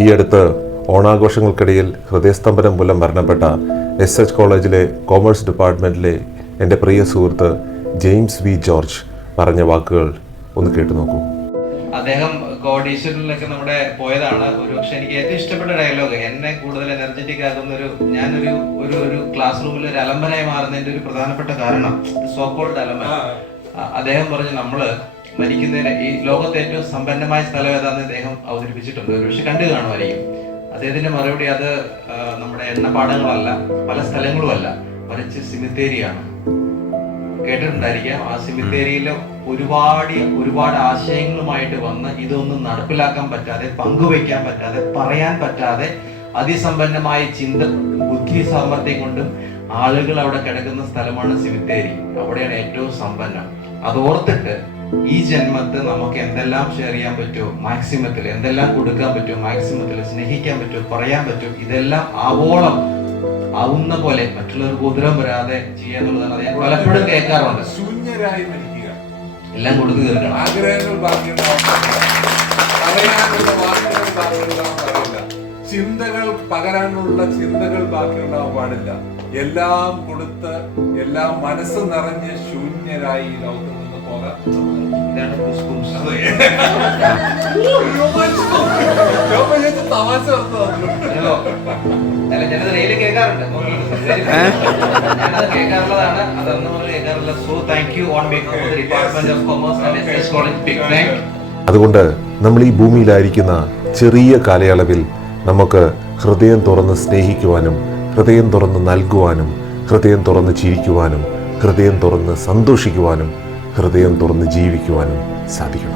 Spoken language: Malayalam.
ഈ അടുത്ത് ഓണാഘോഷങ്ങൾക്കിടയിൽ ഹൃദയസ്തംഭനം മൂലം മരണപ്പെട്ട SH കോളേജിലെ കോമേഴ്സ് ഡിപ്പാർട്ട്മെൻറ്റിലെ എൻ്റെ പ്രിയ സുഹൃത്ത് ജെയിംസ് വി ജോർജ് പറഞ്ഞ വാക്കുകൾ ഒന്ന് കേട്ടു നോക്കൂ. അദ്ദേഹം കോഡീശ്വരനിലൊക്കെ നമ്മുടെ പോയതാണ്. പക്ഷെ എനിക്ക് ഏറ്റവും ഇഷ്ടപ്പെട്ട ഡയലോഗ്, എന്നെ കൂടുതൽ എനർജറ്റിക് ആകുന്ന ഒരു ക്ലാസ് റൂമിൽ ഒരു അലമ്പനായി മാറുന്നതിന്റെ ഒരു പ്രധാനപ്പെട്ട കാരണം സോക്കോൾഡ് അലമ്പൻ. അദ്ദേഹം പറഞ്ഞു, നമ്മള് മരിക്കുന്നതിന് ഈ ലോകത്തെ ഏറ്റവും സമ്പന്നമായ സ്ഥലം ഏതാണെന്ന് അദ്ദേഹം അവതരിപ്പിച്ചിട്ടുണ്ട്. പക്ഷെ കണ്ടു കാണുമായിരിക്കും. അദ്ദേഹത്തിന്റെ മറുപടി അത് നമ്മുടെ എണ്ണപ്പാടങ്ങളല്ല, പല സ്ഥലങ്ങളുമല്ല, മറിച്ച് സിമിത്തേരിയാണ്. കേട്ടിട്ടുണ്ടായിരിക്കാം. ആ സിമിത്തേരിയില് ഒരുപാട് ആശയങ്ങളുമായിട്ട് വന്ന് ഇതൊന്നും നടപ്പിലാക്കാൻ പറ്റാതെ, പങ്കുവയ്ക്കാൻ പറ്റാതെ, പറയാൻ പറ്റാതെ അതിസമ്പന്നമായ ബുദ്ധി സാമർത്ഥ്യം കൊണ്ടും ആളുകൾ അവിടെ കിടക്കുന്ന സ്ഥലമാണ് സിമിത്തേരി. അവിടെയാണ് ഏറ്റവും സമ്പന്നം. അതോർത്തിട്ട് ഈ ജന്മത്ത് നമുക്ക് എന്തെല്ലാം ഷെയർ ചെയ്യാൻ പറ്റുമോ മാക്സിമത്തിൽ, എന്തെല്ലാം കൊടുക്കാൻ പറ്റുമോ മാക്സിമത്തിൽ, സ്നേഹിക്കാൻ പറ്റുമോ, പറയാൻ പറ്റുമോ, ഇതെല്ലാം ആവോളം ആവുന്ന പോലെ മറ്റുള്ളവർക്ക് ഉദരം വരാതെ ചെയ്യാന്നുള്ളതാണ് ഞാൻ പലപ്പോഴും കേൾക്കാറുണ്ട്. ശൂന്യരായി മരിക്കുക, എല്ലാം കൊടുത്തു തീർക്കണം, ആഗ്രഹങ്ങൾ ബാക്കിയുണ്ടാവില്ല, ചിന്തകൾ പകരാനുള്ള ചിന്തകൾ ബാക്കിയുണ്ടാവാൻ പാടില്ല. എല്ലാം കൊടുത്ത് എല്ലാം മനസ്സ് നിറഞ്ഞ് ശൂന്യരായി ലോകത്ത് നിന്ന് പോകാൻ. ഇതാണ് തമാശ റെയില് കേൾക്കാറുണ്ട്, ഞാനത് കേൾക്കാറുള്ളതാണ്. അതൊന്നും മുതൽ കേൾക്കാറില്ല. So thank you on behalf of the department of commerce and SH college. Big thank. അതുകൊണ്ട് നമ്മൾ ഈ ഭൂമിയിലായിരിക്കുന്ന ചെറിയ കാലയളവിൽ നമുക്ക് ഹൃദയം തുറന്ന് സ്നേഹിക്കുവാനും, ഹൃദയം തുറന്ന് നൽകുവാനും, ഹൃദയം തുറന്ന് ചിരിക്കുവാനും, ഹൃദയം തുറന്ന് സന്തോഷിക്കുവാനും, ഹൃദയം തുറന്ന് ജീവിക്കുവാനും സാധിക്കണം.